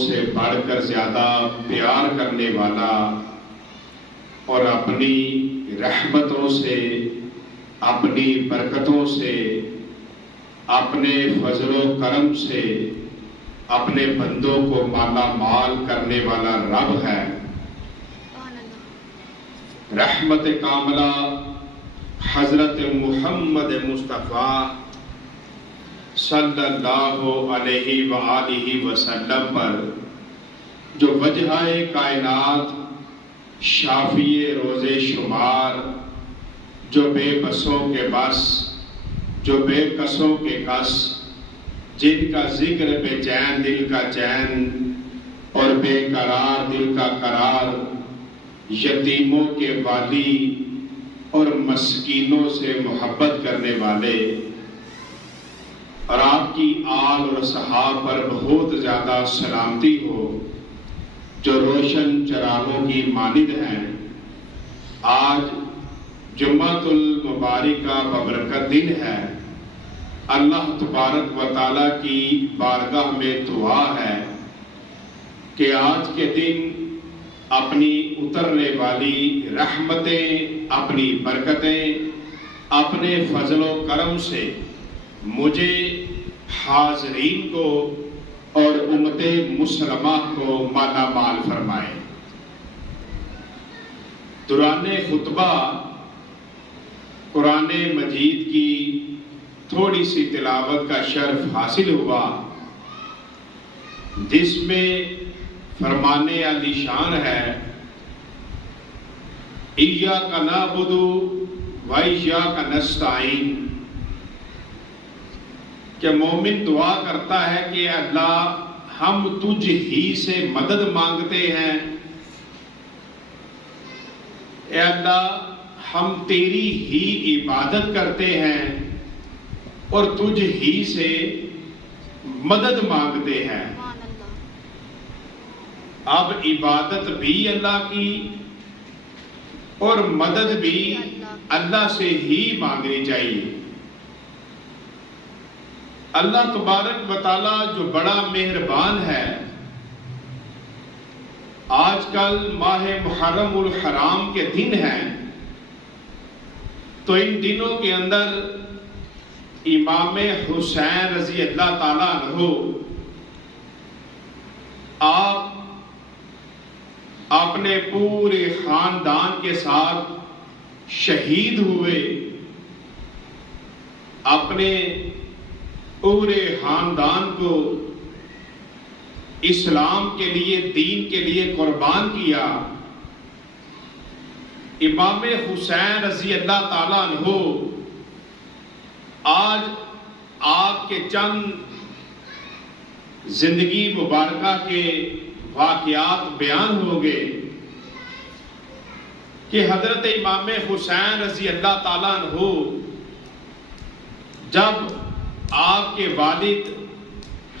سے بڑھ کر زیادہ پیار کرنے والا اور اپنی رحمتوں سے، اپنی برکتوں سے، اپنے فضل و کرم سے اپنے بندوں کو مالا مال کرنے والا رب ہے۔ رحمت کاملہ حضرت محمد مصطفیٰ صلی اللہ علیہ وآلہ وسلم پر جو وجہ کائنات، شافی روز شمار، جو بے بسوں کے بس، جو بے کسوں کے کس، جن کا ذکر بے چین دل کا چین اور بے قرار دل کا قرار، یتیموں کے والی اور مسکینوں سے محبت کرنے والے، اور آپ کی آل اور صحاب پر بہت زیادہ سلامتی ہو جو روشن چراغوں کی مانند ہیں۔ آج جمعۃ المبارک کا ببرکت دن ہے۔ اللہ تبارک و تعالیٰ کی بارگاہ میں دعا ہے کہ آج کے دن اپنی اترنے والی رحمتیں، اپنی برکتیں، اپنے فضل و کرم سے مجھے، حاضرین کو اور امت مسلمہ کو مالا مال فرمائے۔ دوران خطبہ قرآن مجید کی تھوڑی سی تلاوت کا شرف حاصل ہوا، جس میں فرمان علی شان ہے، ایاک نعبد و ایاک نستعین، کہ مومن دعا کرتا ہے کہ اللہ ہم تجھ ہی سے مدد مانگتے ہیں، اے اللہ ہم تیری ہی عبادت کرتے ہیں اور تجھ ہی سے مدد مانگتے ہیں۔ اب عبادت بھی اللہ کی اور مدد بھی اللہ سے ہی مانگنی چاہیے۔ اللہ تبارک و تعالیٰ جو بڑا مہربان ہے، آج کل ماہ محرم الحرام کے دن ہیں، تو ان دنوں کے اندر امام حسین رضی اللہ تعالیٰ عنہ آپ اپنے پورے خاندان کے ساتھ شہید ہوئے، اپنے پورے خاندان کو اسلام کے لیے، دین کے لیے قربان کیا۔ امام حسین رضی اللہ تعالیٰ عنہ آج آپ کے چند زندگی مبارکہ کے واقعات بیان ہو گئے کہ حضرت امام حسین رضی اللہ تعالیٰ عنہ جب آپ کے والد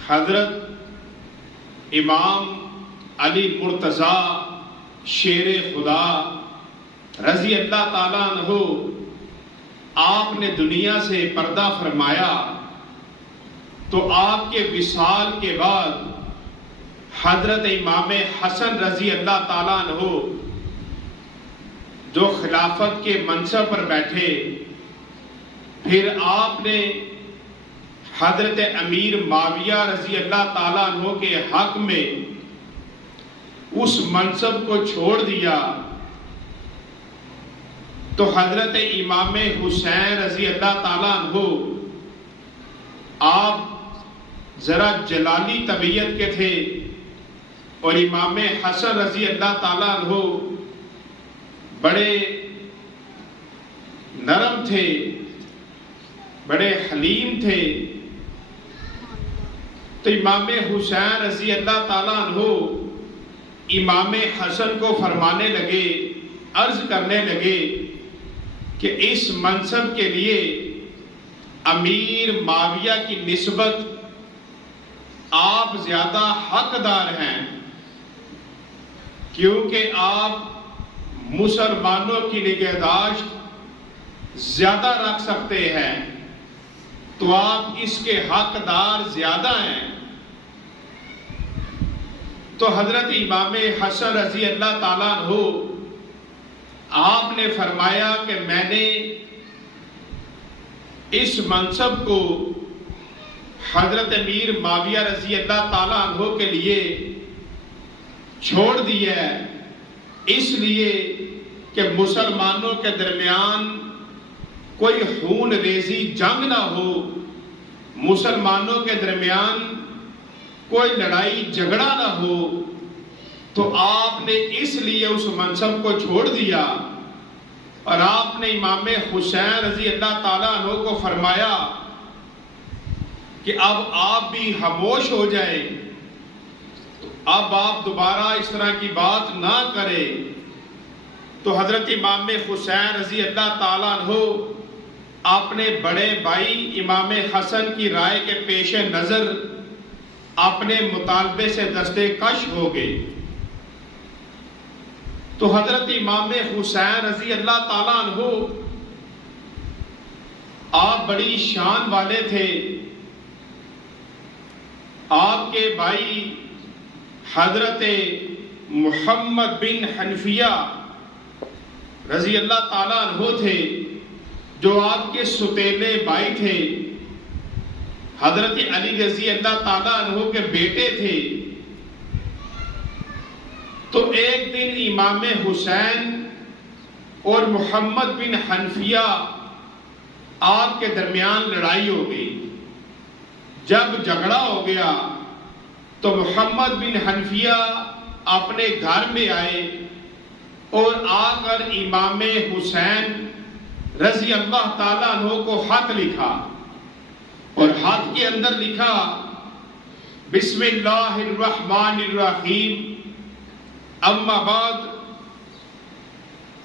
حضرت امام علی مرتضیٰ شیر خدا رضی اللہ تعالیٰ عنہ آپ نے دنیا سے پردہ فرمایا، تو آپ کے وصال کے بعد حضرت امام حسن رضی اللہ تعالیٰ عنہ جو خلافت کے منصب پر بیٹھے، پھر آپ نے حضرت امیر معاویہ رضی اللہ تعالیٰ عنہ کے حق میں اس منصب کو چھوڑ دیا، تو حضرت امام حسین رضی اللہ تعالیٰ عنہ آپ ذرا جلالی طبیعت کے تھے، اور امام حسن رضی اللہ تعالیٰ عنہ بڑے نرم تھے، بڑے حلیم تھے۔ تو امام حسین رضی اللہ تعالیٰ عنہ امام حسن کو فرمانے لگے، عرض کرنے لگے کہ اس منصب کے لیے امیر معاویہ کی نسبت آپ زیادہ حقدار ہیں، کیونکہ آپ مسلمانوں کی نگہداشت زیادہ رکھ سکتے ہیں، تو آپ اس کے حقدار زیادہ ہیں۔ تو حضرت امام حسن رضی اللہ تعالیٰ عنہ آپ نے فرمایا کہ میں نے اس منصب کو حضرت امیر معاویہ رضی اللہ تعالیٰ عنہ کے لیے چھوڑ دیا ہے، اس لیے کہ مسلمانوں کے درمیان کوئی خون ریزی جنگ نہ ہو، مسلمانوں کے درمیان کوئی لڑائی جھگڑا نہ ہو، تو آپ نے اس لیے اس منصب کو چھوڑ دیا اور آپ نے امام حسین رضی اللہ تعالیٰ عنہ کو فرمایا کہ اب آپ بھی خاموش ہو جائیں، اب آپ دوبارہ اس طرح کی بات نہ کریں۔ تو حضرت امام حسین رضی اللہ تعالیٰ عنہ اپنے بڑے بھائی امام حسن کی رائے کے پیش نظر اپنے مطالبے سے دستے کش ہو گئے۔ تو حضرت امام حسین رضی اللہ تعالیٰ عنہ آپ بڑی شان والے تھے۔ آپ کے بھائی حضرت محمد بن حنفیہ رضی اللہ تعالیٰ عنہ تھے، جو آپ کے ستیلے بھائی تھے، حضرت علی رضی اللہ تعالیٰ عنہ کے بیٹے تھے۔ تو ایک دن امام حسین اور محمد بن حنفیہ آپ کے درمیان لڑائی ہو گئی۔ جب جھگڑا ہو گیا تو محمد بن حنفیہ اپنے گھر میں آئے اور آ کر امام حسین رضی اللہ تعالیٰ عنہ کو خط لکھا، اور خط کے اندر لکھا بسم اللہ الرحمن الرحیم، اما بعد،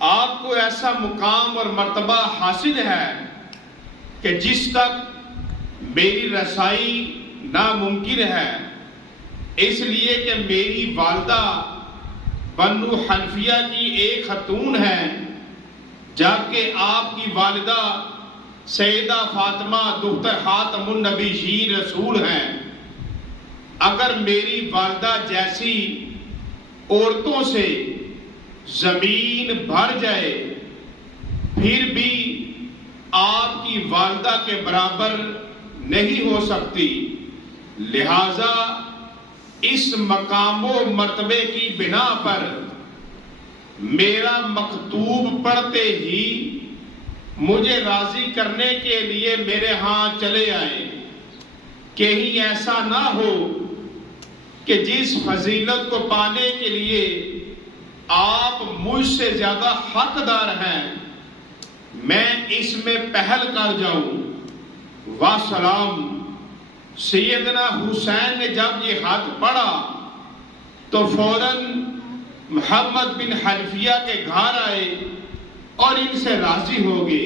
آپ کو ایسا مقام اور مرتبہ حاصل ہے کہ جس تک میری رسائی ناممکن ہے، اس لیے کہ میری والدہ بنو حنفیہ کی ایک خاتون ہے، جبکہ آپ کی والدہ سیدہ فاطمہ دختر خاتم النبیین رسول ہیں۔ اگر میری والدہ جیسی عورتوں سے زمین بھر جائے پھر بھی آپ کی والدہ کے برابر نہیں ہو سکتی، لہذا اس مقام و مرتبے کی بنا پر میرا مکتوب پڑھتے ہی مجھے راضی کرنے کے لیے میرے ہاں چلے آئے، کہیں ایسا نہ ہو کہ جس فضیلت کو پانے کے لیے آپ مجھ سے زیادہ حقدار ہیں میں اس میں پہل کر جاؤں۔ وسلام۔ سیدنا حسین نے جب یہ خط پڑھا تو فوراً محمد بن حنفیہ کے گھر آئے اور ان سے راضی ہو گئے۔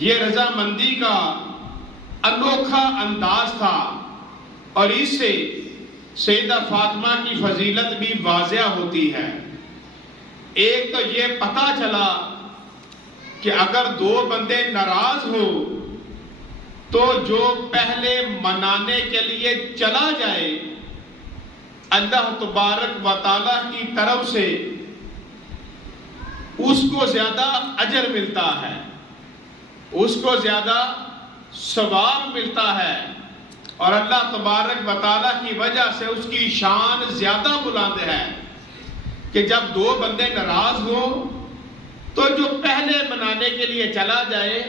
یہ رضامندی کا انوکھا انداز تھا، اور اس سے سیدہ فاطمہ کی فضیلت بھی واضح ہوتی ہے۔ ایک تو یہ پتہ چلا کہ اگر دو بندے ناراض ہو تو جو پہلے منانے کے لیے چلا جائے اللہ تبارک و تعالیٰ کی طرف سے اس کو زیادہ اجر ملتا ہے، اس کو زیادہ ثواب ملتا ہے، اور اللہ تبارک و تعالیٰ کی وجہ سے اس کی شان زیادہ بلند ہے کہ جب دو بندے ناراض ہوں تو جو پہلے منانے کے لیے چلا جائے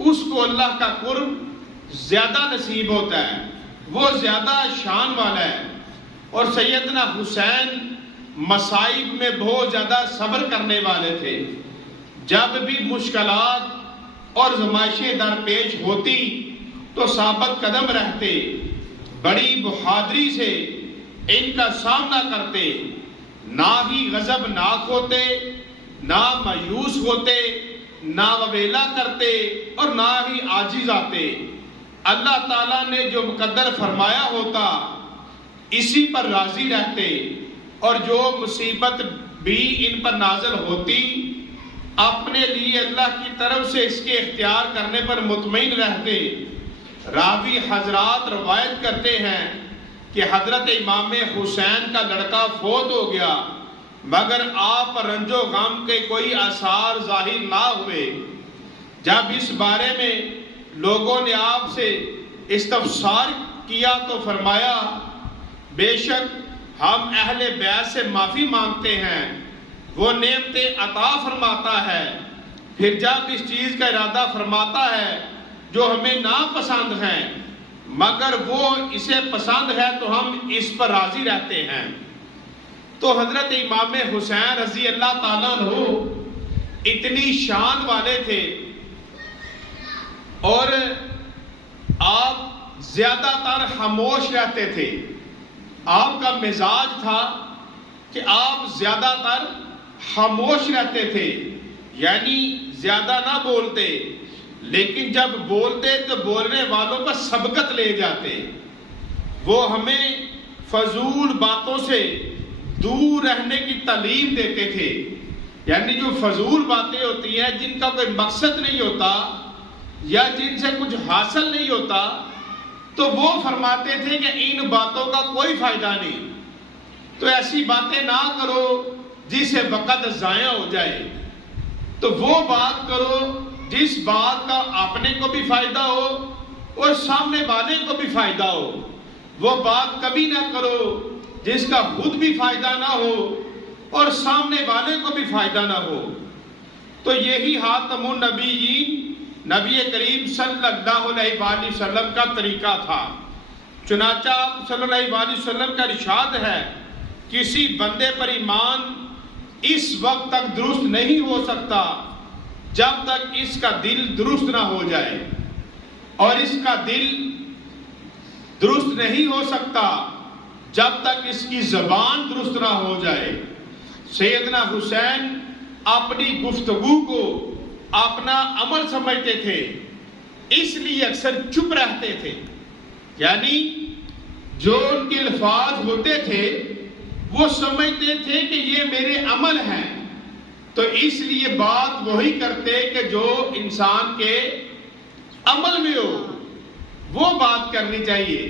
اس کو اللہ کا قرب زیادہ نصیب ہوتا ہے، وہ زیادہ شان والا ہے۔ اور سیدنا حسین مصائب میں بہت زیادہ صبر کرنے والے تھے، جب بھی مشکلات اور آزمائشیں درپیش ہوتی تو ثابت قدم رہتے، بڑی بہادری سے ان کا سامنا کرتے، نہ ہی غضبناک ہوتے، نہ مایوس ہوتے، نہ وویلا کرتے اور نہ ہی عاجز آتے۔ اللہ تعالیٰ نے جو مقدر فرمایا ہوتا اسی پر راضی رہتے، اور جو مصیبت بھی ان پر نازل ہوتی اپنے لیے اللہ کی طرف سے اس کے اختیار کرنے پر مطمئن رہتے۔ راوی حضرات روایت کرتے ہیں کہ حضرت امام حسین کا لڑکا فوت ہو گیا مگر آپ پر رنج و غم کے کوئی آثار ظاہر نہ ہوئے۔ جب اس بارے میں لوگوں نے آپ سے استفسار کیا تو فرمایا بے شک ہم اہل بیت سے معافی مانگتے ہیں، وہ نعمتیں عطا فرماتا ہے، پھر جب اس چیز کا ارادہ فرماتا ہے جو ہمیں ناپسند ہیں مگر وہ اسے پسند ہے تو ہم اس پر راضی رہتے ہیں۔ تو حضرت امام حسین رضی اللہ تعالیٰ عنہ اتنی شان والے تھے اور آپ زیادہ تر خاموش رہتے تھے۔ آپ کا مزاج تھا کہ آپ زیادہ تر خاموش رہتے تھے، یعنی زیادہ نہ بولتے، لیکن جب بولتے تو بولنے والوں پر سبقت لے جاتے۔ وہ ہمیں فضول باتوں سے دور رہنے کی تعلیم دیتے تھے، یعنی جو فضول باتیں ہوتی ہیں جن کا کوئی مقصد نہیں ہوتا یا جن سے کچھ حاصل نہیں ہوتا، تو وہ فرماتے تھے کہ ان باتوں کا کوئی فائدہ نہیں، تو ایسی باتیں نہ کرو جس سے وقت ضائع ہو جائے، تو وہ بات کرو جس بات کا اپنے کو بھی فائدہ ہو اور سامنے والے کو بھی فائدہ ہو۔ وہ بات کبھی نہ کرو جس کا خود بھی فائدہ نہ ہو اور سامنے والے کو بھی فائدہ نہ ہو۔ تو یہی خاتم النبیین نبی کریم صلی اللہ علیہ وآلہ وسلم کا طریقہ تھا۔ چنانچہ آپ صلی اللہ علیہ وسلم کا ارشاد ہے کسی بندے پر ایمان اس وقت تک درست نہیں ہو سکتا جب تک اس کا دل درست نہ ہو جائے، اور اس کا دل درست نہیں ہو سکتا جب تک اس کی زبان درست نہ ہو جائے۔ سیدنا حسین اپنی گفتگو کو اپنا عمل سمجھتے تھے، اس لیے اکثر چپ رہتے تھے، یعنی جو ان کے الفاظ ہوتے تھے وہ سمجھتے تھے کہ یہ میرے عمل ہیں، تو اس لیے بات وہی کرتے کہ جو انسان کے عمل میں ہو، وہ بات کرنی چاہیے۔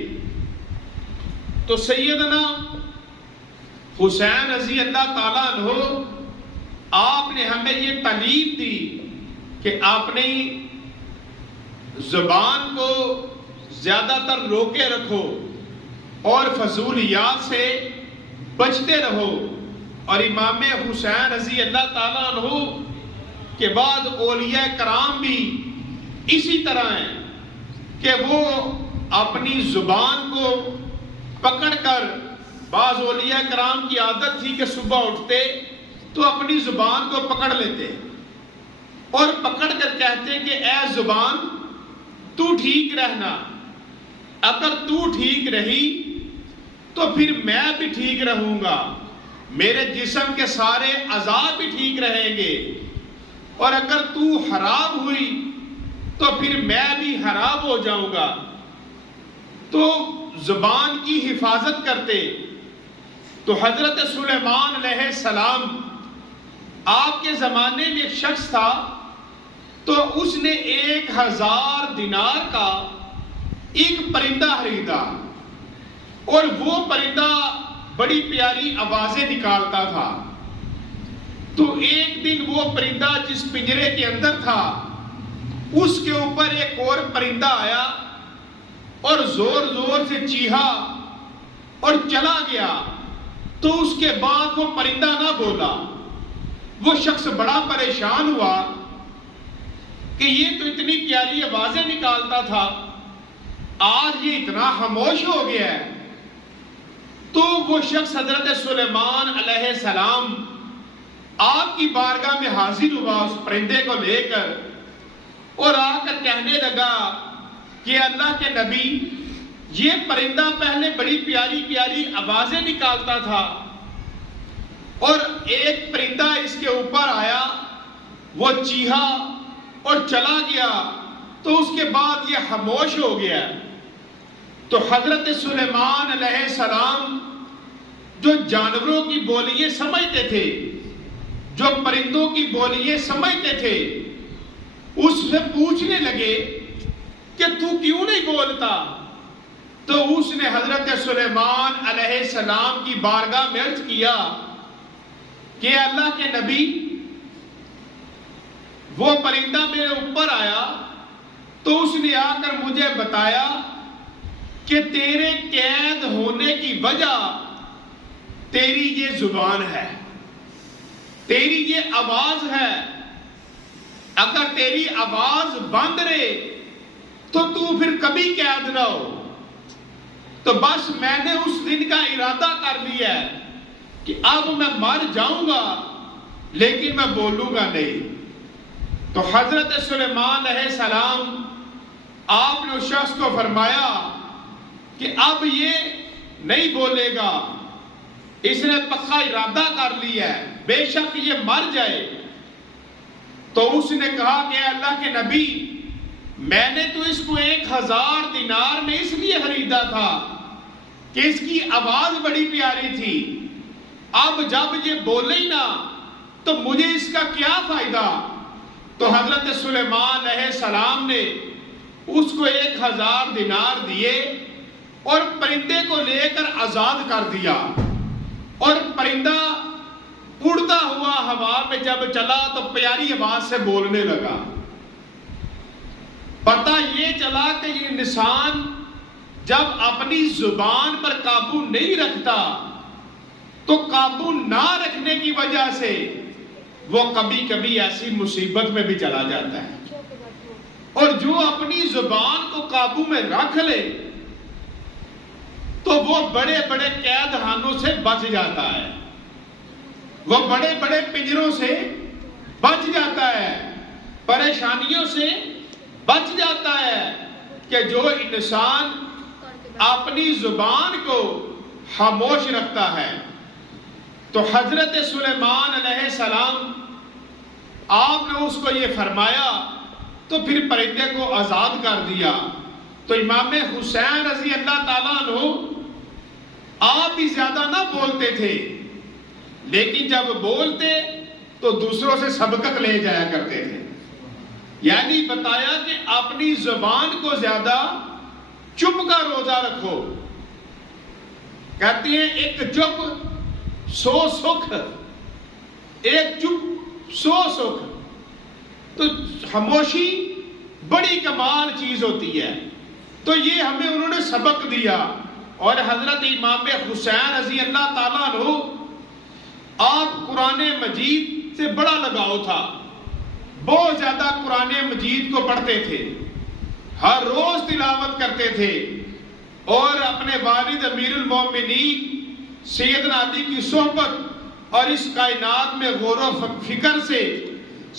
تو سیدنا حسین رضی اللہ تعالیٰ عنہ آپ نے ہمیں یہ تعلیم دی کہ اپنی زبان کو زیادہ تر روکے رکھو اور فضولیات سے بچتے رہو۔ اور امام حسین رضی اللہ تعالیٰ عنہ کے بعد اولیاء کرام بھی اسی طرح ہیں کہ وہ اپنی زبان کو پکڑ کر، بعض اولیاء کرام کی عادت تھی کہ صبح اٹھتے تو اپنی زبان کو پکڑ لیتے اور پکڑ کر کہتے کہ اے زبان تو ٹھیک رہنا، اگر تو ٹھیک رہی تو پھر میں بھی ٹھیک رہوں گا، میرے جسم کے سارے اعضاء بھی ٹھیک رہیں گے، اور اگر تو خراب ہوئی تو پھر میں بھی خراب ہو جاؤں گا۔ تو زبان کی حفاظت کرتے۔ تو حضرت سلیمان علیہ السلام آپ کے زمانے میں ایک شخص تھا، تو اس نے 1000 دینار کا ایک پرندہ خریدا، اور وہ پرندہ بڑی پیاری آوازیں نکالتا تھا۔ تو ایک دن وہ پرندہ جس پنجرے کے اندر تھا اس کے اوپر ایک اور پرندہ آیا اور زور زور سے چیخا اور چلا گیا۔ تو اس کے بعد وہ پرندہ نہ بولا۔ وہ شخص بڑا پریشان ہوا کہ یہ تو اتنی پیاری آوازیں نکالتا تھا، آج یہ اتنا خاموش ہو گیا ہے۔ تو وہ شخص حضرت سلیمان علیہ السلام آپ کی بارگاہ میں حاضر ہوا اس پرندے کو لے کر، اور آ کر کہنے لگا کہ اللہ کے نبی، یہ پرندہ پہلے بڑی پیاری پیاری آوازیں نکالتا تھا، اور ایک پرندہ اس کے اوپر آیا، وہ چیخا اور چلا گیا، تو اس کے بعد یہ خاموش ہو گیا۔ تو حضرت سلیمان علیہ السلام جو جانوروں کی بولیاں سمجھتے تھے، جو پرندوں کی بولیاں سمجھتے تھے، اس سے پوچھنے لگے کہ تو کیوں نہیں بولتا؟ تو اس نے حضرت سلیمان علیہ السلام کی بارگاہ میں عرض کیا کہ اللہ کے نبی، وہ پرندہ میرے اوپر آیا تو اس نے آ کر مجھے بتایا کہ تیرے قید ہونے کی وجہ تیری یہ زبان ہے، تیری یہ آواز ہے، اگر تیری آواز بند رہے تو پھر کبھی قید نہ ہو۔ تو بس میں نے اس دن کا ارادہ کر لیا ہے کہ اب میں مر جاؤں گا لیکن میں بولوں گا نہیں۔ تو حضرت سلیمان علیہ السلام آپ نے اس شخص کو فرمایا کہ اب یہ نہیں بولے گا، اس نے پکا ارادہ کر لیا ہے، بے شک یہ مر جائے۔ تو اس نے کہا کہ اللہ کے نبی، میں نے تو اس کو 1000 دینار میں اس لیے خریدا تھا کہ اس کی آواز بڑی پیاری تھی، اب جب یہ بولے ہی نہ تو مجھے اس کا کیا فائدہ۔ تو حضرت سلیمان علیہ السلام نے اس کو 1000 دینار دیے اور پرندے کو لے کر آزاد کر دیا، اور پرندہ اڑتا ہوا ہوا میں جب چلا تو پیاری آواز سے بولنے لگا۔ پتہ یہ چلا کہ یہ انسان جب اپنی زبان پر قابو نہیں رکھتا تو قابو نہ رکھنے کی وجہ سے وہ کبھی کبھی ایسی مصیبت میں بھی چلا جاتا ہے، اور جو اپنی زبان کو قابو میں رکھ لے تو وہ بڑے بڑے قید خانوں سے بچ جاتا ہے، وہ بڑے بڑے پنجروں سے بچ جاتا ہے، پریشانیوں سے بچ جاتا ہے۔ کہ جو انسان اپنی زبان کو خاموش رکھتا ہے۔ تو حضرت سلیمان علیہ السلام آپ نے اس کو یہ فرمایا تو پھر پرندے کو آزاد کر دیا۔ تو امام حسین رضی اللہ تعالیٰ عنہ آپ بھی زیادہ نہ بولتے تھے، لیکن جب بولتے تو دوسروں سے سبقت لے جایا کرتے تھے، یعنی بتایا کہ اپنی زبان کو زیادہ چپ کا روزہ رکھو۔ کہتے ہیں ایک چپ 100 سکھ، ایک چپ 100 سکھ۔ تو خاموشی بڑی کمال چیز ہوتی ہے۔ تو یہ ہمیں انہوں نے سبق دیا۔ اور حضرت امام حسین رضی اللہ تعالیٰ عنہ آپ قرآن مجید سے بڑا لگاؤ تھا، بہت زیادہ قرآن مجید کو پڑھتے تھے، ہر روز تلاوت کرتے تھے، اور اپنے والد امیر المومنین سیدنا علی کی صحبت اور اس کائنات میں غور و فکر سے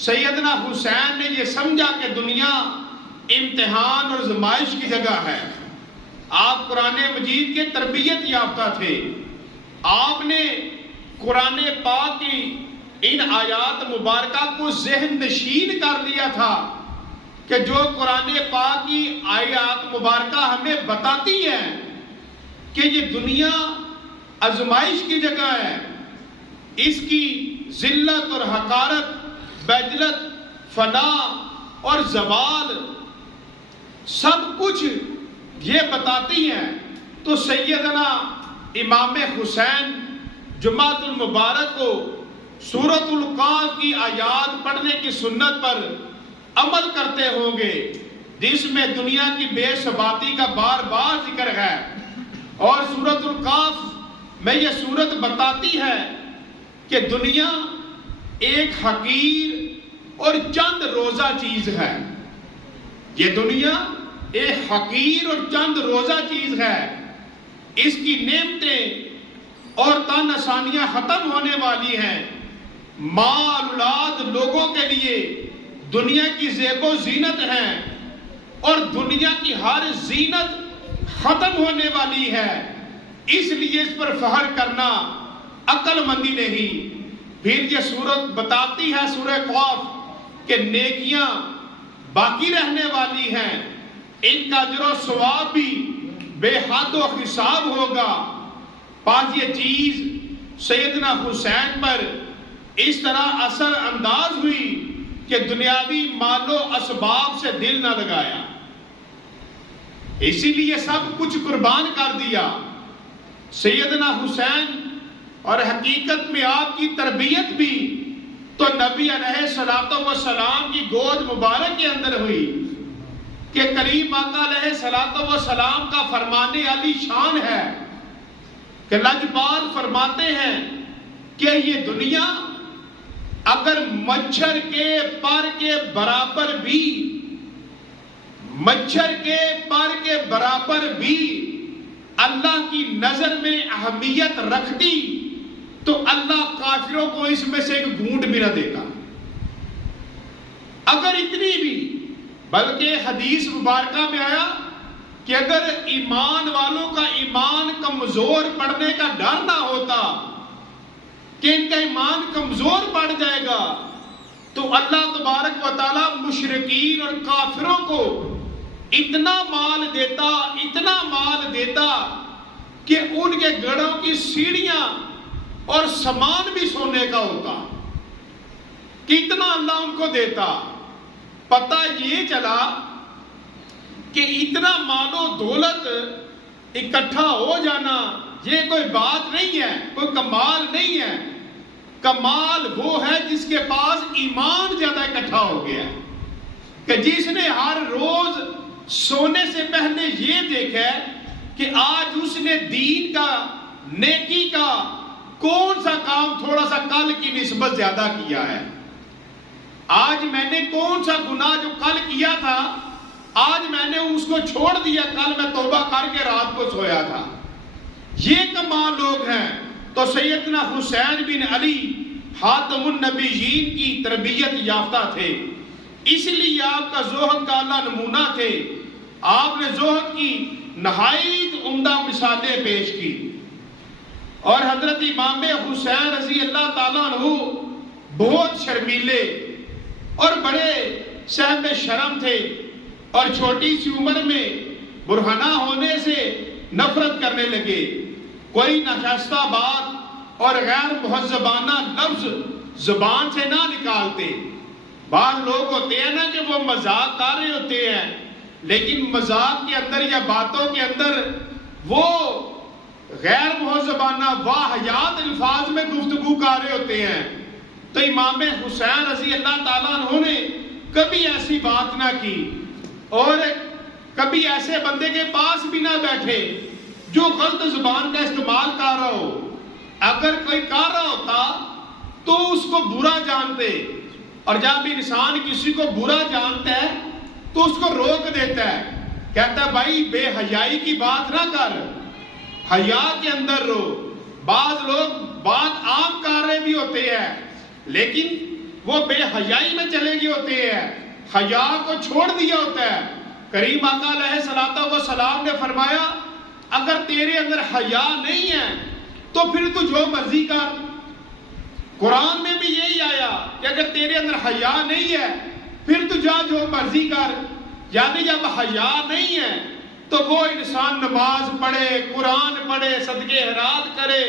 سیدنا حسین نے یہ سمجھا کہ دنیا امتحان اور آزمائش کی جگہ ہے۔ آپ قرآن مجید کے تربیت یافتہ تھے، آپ نے قرآن پاک کی ان آیات مبارکہ کو ذہن نشین کر لیا تھا کہ جو قرآن پاک کی آیات مبارکہ ہمیں بتاتی ہے کہ یہ دنیا آزمائش کی جگہ ہے، اس کی ذلت اور حقارت، بجلت، فنا اور زوال سب کچھ یہ بتاتی ہیں۔ تو سیدنا امام حسین جمعۃ المبارک کو سورۃ القاف کی آیات پڑھنے کی سنت پر عمل کرتے ہوں گے، جس میں دنیا کی بے ثباتی کا بار بار ذکر ہے، اور سورۃ القاف میں یہ سورت بتاتی ہے کہ دنیا ایک حقیر اور چند روزہ چیز ہے۔ یہ دنیا ایک حقیر اور چند روزہ چیز ہے، اس کی نعمتیں اور تن آسانیاں ختم ہونے والی ہیں، مال اولاد لوگوں کے لیے دنیا کی زیب و زینت ہیں، اور دنیا کی ہر زینت ختم ہونے والی ہے، اس لیے اس پر فخر کرنا عقل مندی نہیں۔ پھر یہ سورت بتاتی ہے سورہ قاف کہ نیکیاں باقی رہنے والی ہیں، ان کا اجر و ثواب بھی بے حد و حساب ہوگا۔ پاس یہ چیز سیدنا حسین پر اس طرح اثر انداز ہوئی کہ دنیاوی مال و اسباب سے دل نہ لگایا۔ اسی لیے سب کچھ قربان کر دیا. سیدنا حسین، اور حقیقت میں آپ کی تربیت بھی تو نبی علیہ الصلوۃ والسلام کی گود مبارک کے اندر ہوئی کہ کریم آقا علیہ الصلوۃ والسلام کا فرمان علی شان ہے کہ لجپال فرماتے ہیں کہ یہ دنیا اگر مچھر کے پر کے برابر بھی اللہ کی نظر میں اہمیت رکھتی تو اللہ کافروں کو اس میں سے ایک گھونٹ بھی نہ دیتا. اگر اتنی بھی، بلکہ حدیث مبارکہ میں آیا کہ اگر ایمان والوں کا ایمان کمزور پڑنے کا ڈر نہ ہوتا کہ ان کا ایمان کمزور پڑ جائے گا تو اللہ تبارک و تعالی مشرکین اور کافروں کو اتنا مال دیتا کہ ان کے گڑھوں کی سیڑھیاں اور سامان بھی سونے کا ہوتا. کتنا اللہ ان کو دیتا. پتہ یہ چلا کہ اتنا مال و دولت اکٹھا ہو جانا یہ کوئی بات نہیں ہے، کوئی کمال نہیں ہے. کمال وہ ہے جس کے پاس ایمان زیادہ اکٹھا ہو گیا، کہ جس نے ہر روز سونے سے پہلے یہ دیکھا کہ آج اس نے دین کا، نیکی کا کون سا کام تھوڑا سا کل کی نسبت زیادہ کیا ہے. آج میں نے کون سا گناہ جو کل کیا تھا آج میں نے اس کو چھوڑ دیا، کل میں توبہ کر کے رات کو سویا تھا. یہ کمال لوگ ہیں. تو سیدنا حسین بن علی خاتم النبیین کی تربیت یافتہ تھے، اس لیے آپ کا زہد کا اعلیٰ نمونہ تھے. آپ نے زہد کی نہایت عمدہ مثالیں پیش کی. اور حضرت امام حسین رضی اللہ تعالیٰ عنہ بہت شرمیلے اور بڑے صاحب شرم تھے، اور چھوٹی سی عمر میں برہنہ ہونے سے نفرت کرنے لگے. کوئی ناشائستہ بات اور غیر مہذبانہ لفظ زبان سے نہ نکالتے. بعض لوگ ہوتے ہیں نا کہ وہ مذاق کر رہے ہوتے ہیں لیکن مذاق کے اندر یا باتوں کے اندر وہ غیر مہذبانہ واہیات الفاظ میں گفتگو کر رہے ہوتے ہیں. تو امام حسین رضی اللہ تعالیٰ عنہ نے کبھی ایسی بات نہ کی، اور کبھی ایسے بندے کے پاس بھی نہ بیٹھے جو غلط زبان کا استعمال کر رہا ہو. اگر کوئی کر رہا ہوتا تو اس کو برا جانتے، اور جب انسان کسی کو برا جانتا ہے تو اس کو روک دیتا ہے، کہتا ہے بھائی بے حیائی کی بات نہ کر، حیا کے اندر رو. بعض لوگ بات عام کر رہے بھی ہوتے ہیں لیکن وہ بے حیائی میں چلے گئے ہوتے ہیں، حیا کو چھوڑ دیا ہوتا ہے. کریم آقا علیہ الصلوۃ والسلام نے فرمایا اگر تیرے اندر حیا نہیں ہے تو پھر تو جو مرضی کر. قرآن میں بھی یہی آیا کہ اگر تیرے اندر حیا نہیں ہے پھر تو جا جو مرضی کر. یعنی جب حیا نہیں ہے تو وہ انسان نماز پڑھے، قرآن پڑھے، صدقے خیرات کرے،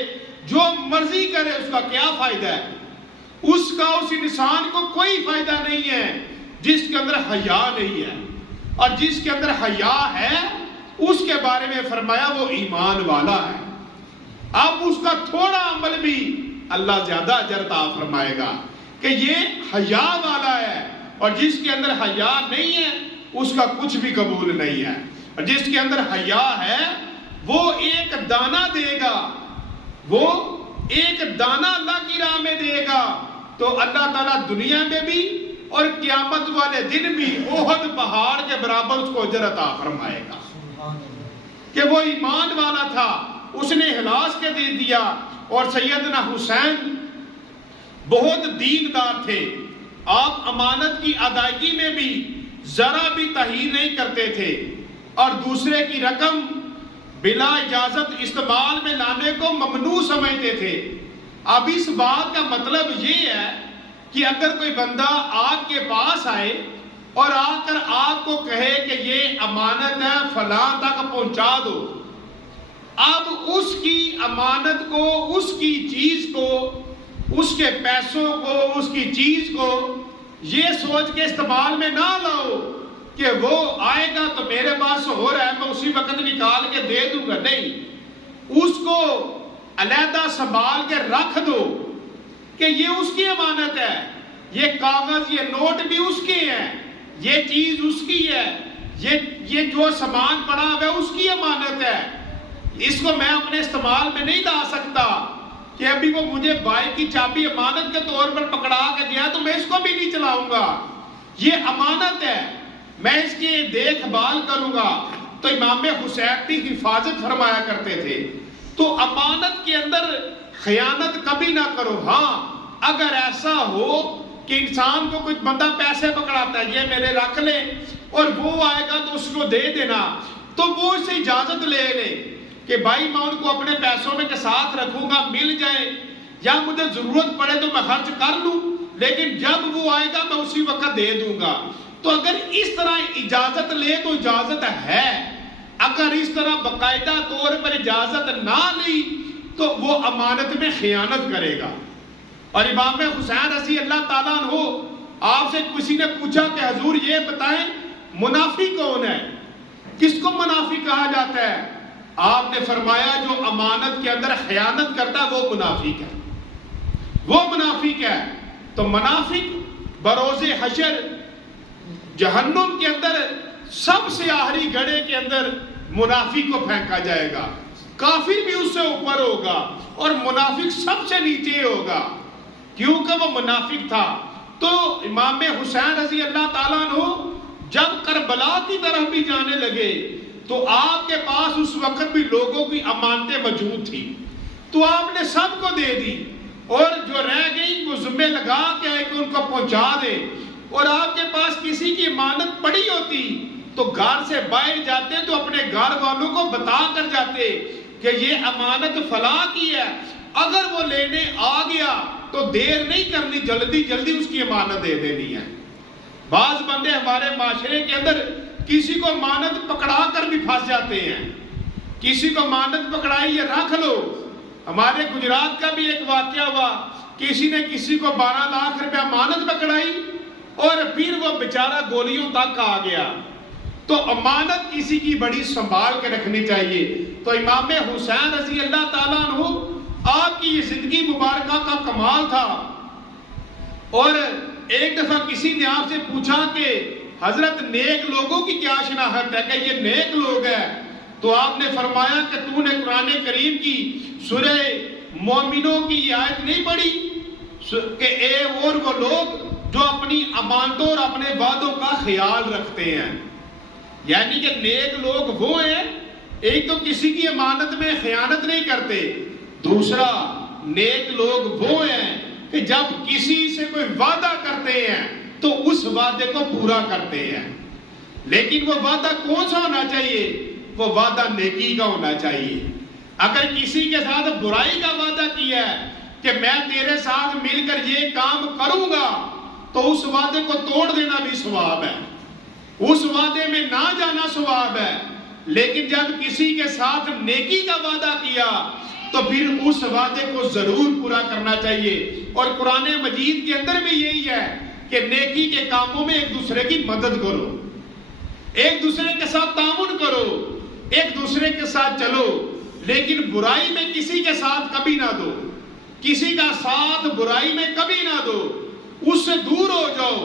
جو مرضی کرے، اس کا کیا فائدہ ہے؟ اس انسان کو کوئی فائدہ نہیں ہے جس کے اندر حیا نہیں ہے. اور جس کے اندر حیا ہے اس کے بارے میں فرمایا وہ ایمان والا ہے. اب اس کا تھوڑا عمل بھی اللہ زیادہ اجر عطا فرمائے گا کہ یہ حیا والا ہے، اور جس کے اندر حیا نہیں ہے اس کا کچھ بھی قبول نہیں ہے. اور جس کے اندر حیا ہے وہ ایک دانہ دے گا، وہ ایک دانہ اللہ کی راہ میں دے گا تو اللہ تعالیٰ دنیا میں بھی اور قیامت والے دن بھی احد پہاڑ کے برابر اس کو اجر عطا فرمائے گا کہ وہ ایمان والا تھا، اس نے اخلاص کے دے دیا. اور سیدنا حسین بہت دیندار تھے. آپ امانت کی ادائیگی میں بھی ذرا بھی تاخیر نہیں کرتے تھے، اور دوسرے کی رقم بلا اجازت استعمال میں لانے کو ممنوع سمجھتے تھے. اب اس بات کا مطلب یہ ہے کہ اگر کوئی بندہ آپ کے پاس آئے اور آ کر آپ کو کہے کہ یہ امانت ہے فلاں تک پہنچا دو، اب اس کی امانت کو، اس کی چیز کو، اس کے پیسوں کو، اس کی چیز کو یہ سوچ کے استعمال میں نہ لاؤ کہ وہ آئے گا تو میرے پاس ہو رہا ہے میں اسی وقت نکال کے دے دوں گا، نہیں، اس کو علیحدہ سنبھال کے رکھ دو کہ یہ اس کی امانت ہے، یہ کاغذ یہ نوٹ بھی اس کے ہیں، یہ چیز اس کی ہے، یہ جو سامان پڑا ہوا ہے اس کی امانت ہے، اس کو میں اپنے استعمال میں نہیں لا سکتا کہ ابھی وہ مجھے بائک کی چابی امانت کے طور پر پکڑا کے دیا تو میں اس کو بھی نہیں چلاؤں گا، یہ امانت ہے، میں اس کی دیکھ بھال کروں گا۔ تو امام حسین کی حفاظت فرمایا کرتے تھے۔ تو امانت کے اندر خیانت کبھی نہ کرو۔ ہاں اگر ایسا ہو کہ انسان کو کچھ بندہ پیسے پکڑاتا ہے، یہ میرے رکھ لے، اور وہ آئے گا تو اس کو دے دینا، تو وہ اس سے اجازت لے لے کہ بھائی میں ان کو اپنے پیسوں میں کے ساتھ رکھوں گا، مل جائے یا مجھے ضرورت پڑے تو میں خرچ کر لوں، لیکن جب وہ آئے گا میں اسی وقت دے دوں گا۔ تو اگر اس طرح اجازت لے تو اجازت ہے، اگر اس طرح باقاعدہ طور پر اجازت نہ لی تو وہ امانت میں خیانت کرے گا۔ اور امام حسین رضی اللہ تعالیٰ عنہ، آپ سے کسی نے پوچھا کہ حضور یہ بتائیں منافق کون ہے، کس کو منافق کہا جاتا ہے؟ آپ نے فرمایا جو امانت کے اندر خیانت کرتا ہے وہ منافق ہے، وہ منافق ہے۔ تو منافق بروز حشر جہنم کے اندر سب سے آخری گڑھے کے اندر منافق کو پھینکا جائے گا، کافر بھی اس سے اوپر ہوگا اور منافق سب سے نیچے ہوگا، کیونکہ وہ منافق تھا۔ تو امام حسین رضی اللہ تعالیٰ عنہ جب کربلا کی طرف بھی جانے لگے تو آپ کے پاس اس وقت بھی لوگوں کی امانتیں موجود تھی، تو آپ نے سب کو دے دی، اور جو رہ گئی وہ ذمہ لگا کے آئے کہ ان کو پہنچا دے۔ اور آپ کے پاس کسی کی امانت پڑی ہوتی تو گھر سے باہر جاتے تو اپنے گھر والوں کو بتا کر جاتے کہ یہ امانت فلاں کی ہے، اگر وہ لینے آ گیا تو دیر نہیں کرنی، جلدی جلدی اس کی امانت دے دینی ہے۔ بعض بندے ہمارے معاشرے کے اندر کسی کو امانت پکڑا کر بھی پھنس جاتے ہیں، کسی کو امانت پکڑائی یہ رکھ لو۔ ہمارے گجرات کا بھی ایک واقعہ ہوا، کسی نے کسی کو 12 لاکھ روپے امانت پکڑائی اور پھر وہ بیچارہ گولیوں تک آ گیا۔ تو امانت کسی کی بڑی سنبھال کے رکھنی چاہیے۔ تو امام حسین رضی اللہ تعالیٰ عنہ، آپ کی یہ زندگی مبارکہ کا کمال تھا۔ اور ایک دفعہ کسی نے آپ سے پوچھا کہ حضرت نیک لوگوں کی کیا شناخت ہے کہ یہ نیک لوگ ہیں؟ تو آپ نے فرمایا کہ تو نے قرآن کریم کی سورہ مومنوں کی یہ آیت نہیں پڑھی کہ اے اور وہ لوگ جو اپنی امانتوں اور اپنے وعدوں کا خیال رکھتے ہیں؟ یعنی کہ نیک لوگ وہ ہیں، ایک تو کسی کی امانت میں خیانت نہیں کرتے، دوسرا نیک لوگ وہ ہیں کہ جب کسی سے کوئی وعدہ کرتے ہیں تو اس وعدے کو پورا کرتے ہیں۔ لیکن وہ وعدہ کون سا ہونا چاہیے؟ وہ وعدہ نیکی کا ہونا چاہیے۔ اگر کسی کے ساتھ برائی کا وعدہ کیا ہے کہ میں تیرے ساتھ مل کر یہ کام کروں گا، تو اس وعدے کو توڑ دینا بھی ثواب ہے، اس وعدے میں نہ جانا ثواب ہے۔ لیکن جب کسی کے ساتھ نیکی کا وعدہ کیا تو پھر اس وعدے کو ضرور پورا کرنا چاہیے۔ اور قرآن مجید کے اندر بھی یہی ہے کہ نیکی کے کاموں میں ایک دوسرے کی مدد کرو، ایک دوسرے کے ساتھ تعاون کرو، ایک دوسرے کے ساتھ چلو، لیکن برائی میں کسی کے ساتھ کبھی نہ دو، کسی کا ساتھ برائی میں کبھی نہ دو، اس سے دور ہو جاؤ،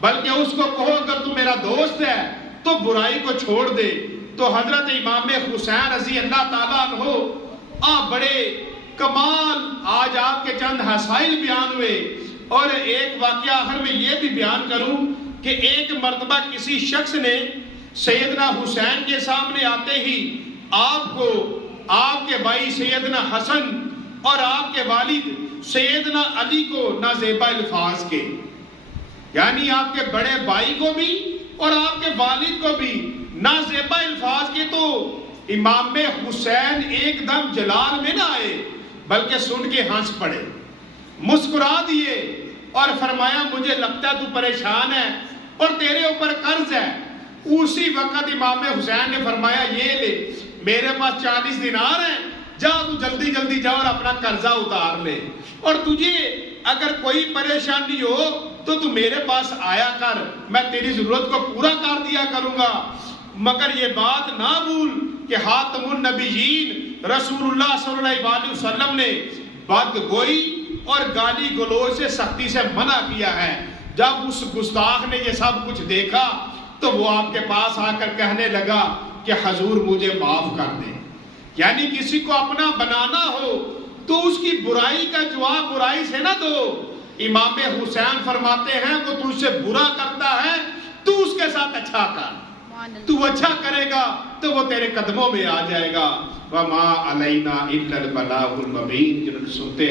بلکہ اس کو کہو اگر تو میرا دوست ہے تو برائی کو چھوڑ دے۔ تو حضرت امام حسین رضی اللہ تعالیٰ عنہ آپ بڑے کمال، آج آپ کے چند حسائل بیان ہوئے، اور ایک واقعہ آخر میں یہ بھی بیان کروں کہ ایک مرتبہ کسی شخص نے سیدنا حسین کے سامنے آتے ہی آپ کو آپ کے بھائی سیدنا حسن اور آپ کے والد سیدنا علی کو نازیبا الفاظ کے، یعنی آپ کے بڑے بھائی کو بھی اور آپ کے والد کو بھی نازیبا الفاظ کے، تو امام حسین ایک دم جلال میں نہ آئے بلکہ سن کے ہنس پڑے، مسکرا دیے اور فرمایا مجھے لگتا ہے تو پریشان ہے اور تیرے اوپر قرض ہے۔ اسی وقت امام حسین نے فرمایا یہ لے، میرے پاس 40 دینار ہیں، جا تو جلدی جلدی جا اور اپنا قرضہ اتار لے، اور تجھے اگر کوئی پریشانی ہو تو میرے پاس آیا کر، میں تیری ضرورت کو پورا کر دیا کروں گا، مگر یہ بات نہ بھول کہ خاتم النبیین رسول اللہ صلی اللہ علیہ وسلم نے بدگوئی اور گالی گلوچ سے سختی سے منع کیا ہے۔ جب اس گستاخ نے یہ سب کچھ دیکھا تو وہ آپ کے پاس آ کر کہنے لگا کہ حضور مجھے معاف کر دیں۔ یعنی کسی کو اپنا بنانا ہو تو اس کی برائی کا جواب برائی سے نہ دو۔ امام حسین فرماتے ہیں وہ تجھ سے برا کرتا ہے تو اس کے ساتھ اچھا کر، تو اچھا کرے گا تو وہ تیرے قدموں میں آ جائے گا۔ وَمَا عَلَيْنَا إِلَّا الْبَلَاغُ الْمُبِينُ، جنہوں نے سنتے